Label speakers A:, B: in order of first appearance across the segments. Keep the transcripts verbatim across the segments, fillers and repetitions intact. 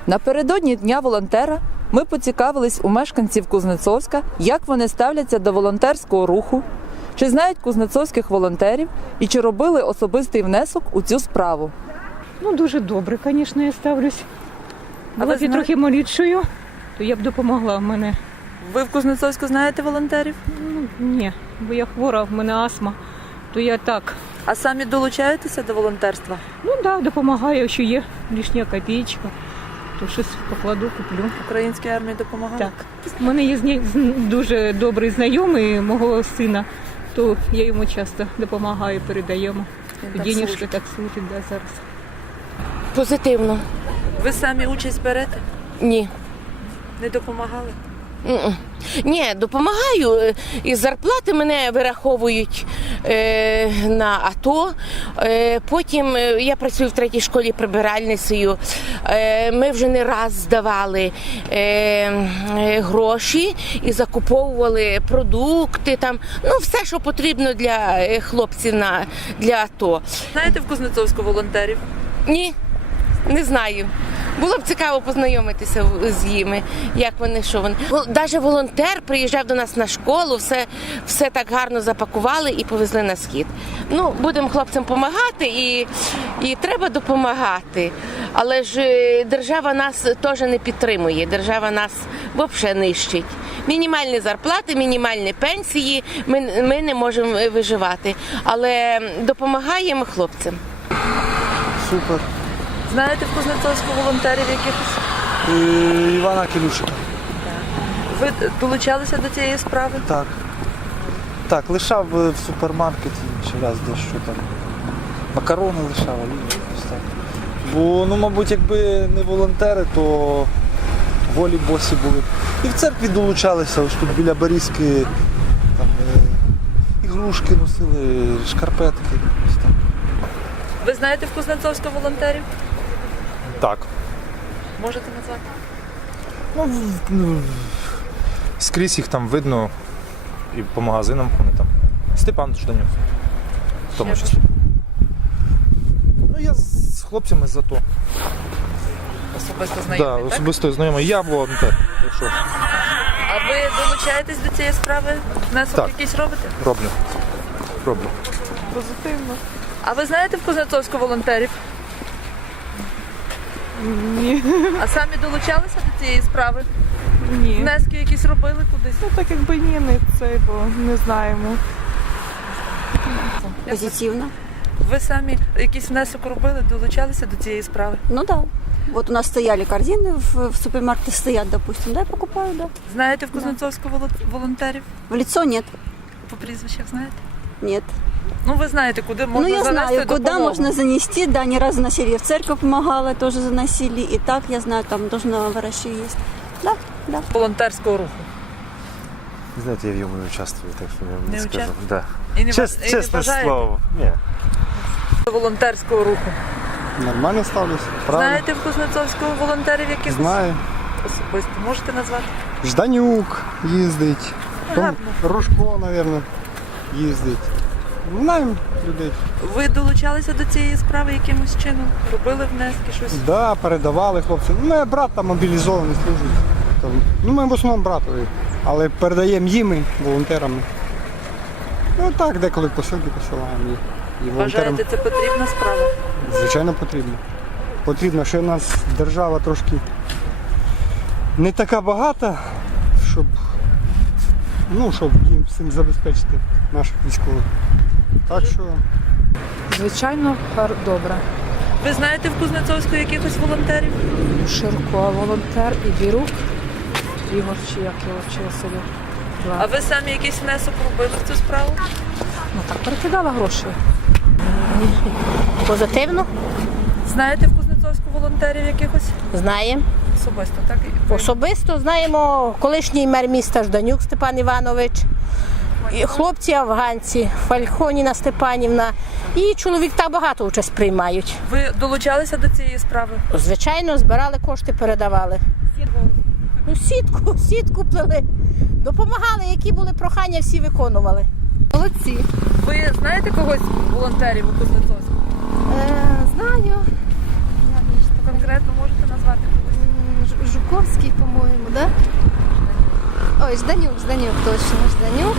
A: Напередодні Дня волонтера ми поцікавились у мешканців Кузнецовська, як вони ставляться до волонтерського руху, чи знають кузнецовських волонтерів і чи робили особистий внесок у цю справу.
B: Ну, дуже добре, звісно, я ставлюсь.
A: А
B: Була
A: ви
B: б я
A: зна-
B: трохи молодшою, то я б допомогла в мене.
A: Ви в Кузнецовську знаєте волонтерів?
B: Ну, ні, бо я хвора, в мене астма, то я так.
A: А самі долучаєтеся до волонтерства?
B: Ну так, да, допомагаю, якщо є лишня копійка, то щось покладу, куплю.
A: Українській армії допомагали?
B: Так. У мене є зня- з- дуже добрий знайомий мого сина, то я йому часто допомагаю, передаємо.
A: Він так
B: Денежки
A: служить.
B: так служить, да, зараз.
C: Позитивно.
A: Ви самі участь берете?
C: Ні.
A: Не допомагали?
C: М-м. Ні, допомагаю. Із зарплати мене вираховують е, на АТО. Е, потім е, я працюю в третій школі прибиральницею. Е, ми вже не раз здавали е, е, гроші і закуповували продукти, там, ну, все, що потрібно для е, хлопців на, для АТО.
A: Знаєте в Кузнецовську волонтерів?
C: Ні, не знаю. Було б цікаво познайомитися в- з ними, як вони, що вони. Навіть волонтер приїжджав до нас на школу, все, все так гарно запакували і повезли на схід. Ну, будемо хлопцям допомагати і, і треба допомагати. Але ж е, держава нас теж не підтримує, держава нас взагалі нищить. Мінімальні зарплати, мінімальні пенсії, ми, ми не можемо е, виживати. Але допомагаємо хлопцям.
D: Супер.
A: Знаєте в Кузнецовську волонтерів якихось?
D: І Івана Келюшика.
A: Ви долучалися до цієї справи?
D: Так. Так, лишав е, в супермаркеті ще раз дещо там. Макарони лишав, олію, якось так. Бо, ну, мабуть, якби не волонтери, то волі босі були. І в церкві долучалися, ось тут біля Борізьки там е, ігрушки носили, шкарпетки. Ось так.
A: Ви знаєте в Кузнецовську волонтерів?
E: Так.
A: Можете назвати?
E: Ну, в- ну, скрізь їх там видно і по магазинам вони там. Степан Жданюк. В тому
A: Ще
E: числі. Ну, я з хлопцями з АТО.
A: Особисто
E: Да,
A: знайомі, так?
E: особисто знайомий. Я волонтер. Якщо
A: А ви долучаєтесь до цієї справи? Внесок
E: Так.
A: якийсь робите?
E: роблю. Роблю.
A: Позитивно. А ви знаєте в Кузнецовську волонтерів?
B: Ні.
A: А самі долучалися до цієї справи?
B: Ні.
A: Внески якісь робили кудись?
B: Ну так якби ні, не це, бо не знаємо.
F: Позитивно.
A: Ви самі якийсь внесок робили, долучалися до цієї справи?
F: Ну да. Вот у нас стояли корзины в, в супермаркете, стоят, допустим, да, я покупаю, да.
A: Знаєте в Кузнецовську воло- волонтерів?
F: В лицо нет,
A: По прізвищах знаєте?
F: нет.
A: Ну ви знаєте, куди можна
F: ну я
A: занести
F: знаю, куда
A: допомогу.
F: можно занести, да, не раз заносили, я в церковь помогала, тоже заносили, и так, я знаю, там тоже на Вараши есть. Да, да.
A: волонтерського руху.
G: Знаете, я в нем не участвую, так что я
A: Не
G: не скажу.
A: участвуете?
G: Да.
A: І не,
G: Чест-
A: ва- і не
G: честное
A: бажаєте
G: слово. Не.
A: волонтерського руху.
D: Нормально ставлюсь. Правильно.
A: Знаєте в Кузнецовську волонтерів якихось?
D: Знаю.
A: Особисто. Можете назвати?
D: Жданюк їздить.
A: Гарно.
D: Рожко, мабуть, їздить. Знаємо людей.
A: Ви долучалися до цієї справи якимось чином? Робили внески, щось?
D: Да, передавали хлопцям. Ну, мене брат там мобілізований служить. Там, ну, ми в основному братові, але передаємо їм і волонтерам. Ну так, деколи посилки посилаємо. І, і волонтерам,
A: Вважаєте, це потрібна справа?
D: звичайно, потрібно. Потрібно, що в нас держава трошки не така багата, щоб, ну, щоб їм всім забезпечити наших військових. Так що
H: Звичайно, гар- добре.
A: Ви знаєте в Кузнецовську якихось волонтерів?
H: Ширко, волонтер і Бірук, Ігор, чи як його вчили собі.
A: А ви самі якийсь внесок робили в цю справу?
H: Ну так, перекидала гроші.
C: Позитивно?
A: Знаєте в Кузнецовську волонтерів якихось?
C: Знаємо.
A: Особисто, так? І ви?
C: Особисто знаємо колишній мер міста Жданюк Степан Іванович, і хлопці афганці, Фальхоніна Степанівна. І чоловік та багато участь приймають.
A: Ви долучалися до цієї справи?
C: Звичайно, збирали кошти, передавали. Ну, сітку, сітку плели. Допомагали, які були прохання, всі виконували.
A: Молодці. Ви знаєте когось волонтерів у Кузнецовську?
I: Е, знаю.
A: Конкретно можете назвати когось?
I: Ой, Жданюк, Жданюк, точно, Жданюк.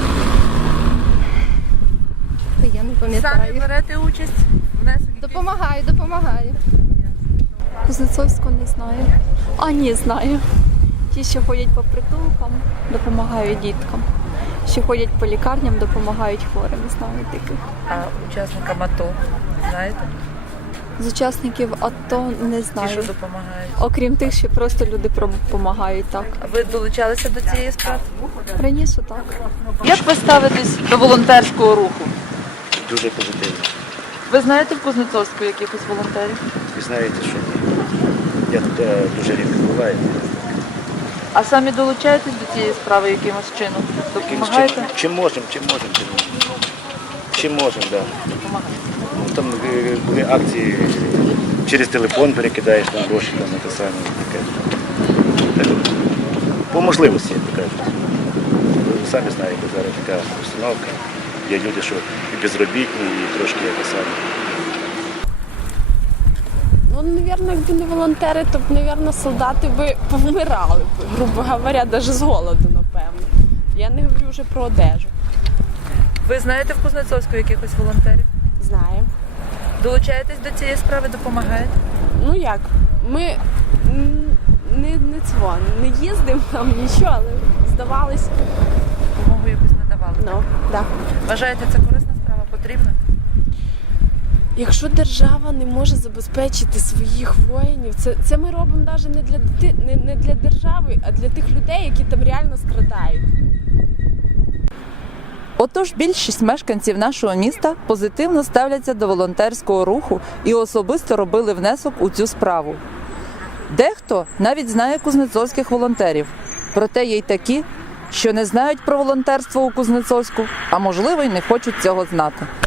I: Ой, я не пам'ятаю.
A: берете участь в внесенні?
I: Допомагаю, допомагаю.
F: Кузнецовську не знаю. А, ні, знаю. Ті, що ходять по притулкам, допомагають діткам. Що ходять по лікарням, допомагають хворим, знаю таких.
A: А учасникам АТО знаєте?
F: З учасників АТО не
A: Ті,
F: знаю.
A: що допомагають.
F: Окрім тих, що просто люди допомагають, так.
A: А ви долучалися до цієї справи?
F: Раніше так.
A: Як ви ставитесь до волонтерського руху?
J: Дуже позитивно.
A: Ви знаєте в Кузнецовську якихось волонтерів?
J: Ви знаєте, що ні. Я тут е, дуже рідко буваю.
A: А самі долучаєтесь до цієї справи якимось чином?
J: Якимось
A: Допомагаєте?
J: Чим, чим можемо, чим можемо, чим можемо. Чим можемо, так. Да.
A: Допомагаєте.
J: Ну, там е, були акції, через телефон перекидаєш там гроші, там на те саме. Таке. Так, по можливості, як то кажуть. Ви самі знаєте, зараз така установка. Є люди, що і безробітні, і трошки як саме.
K: Ну, наверное, якби не волонтери, то б, наверное, солдати би повмирали б, грубо говоря, навіть з голоду, напевно. Я не говорю вже про одежу.
A: Ви знаєте в Кузнецовську якихось волонтерів?
K: Знаю.
A: Долучаєтесь до цієї справи, допомагаєте?
K: Ну як, ми м, не, не цво, не їздимо там нічого, але здавались.
A: Допомогу якусь надавали?
K: Ну, так.
A: Вважаєте, це корисна справа, потрібна?
K: Якщо держава не може забезпечити своїх воїнів, це, це ми робимо навіть не для дити, не, не для держави, а для тих людей, які там реально страдають.
A: Отож, більшість мешканців нашого міста позитивно ставляться до волонтерського руху і особисто робили внесок у цю справу. Дехто навіть знає кузнецовських волонтерів, проте є й такі, що не знають про волонтерство у Кузнецовську, а можливо й не хочуть цього знати.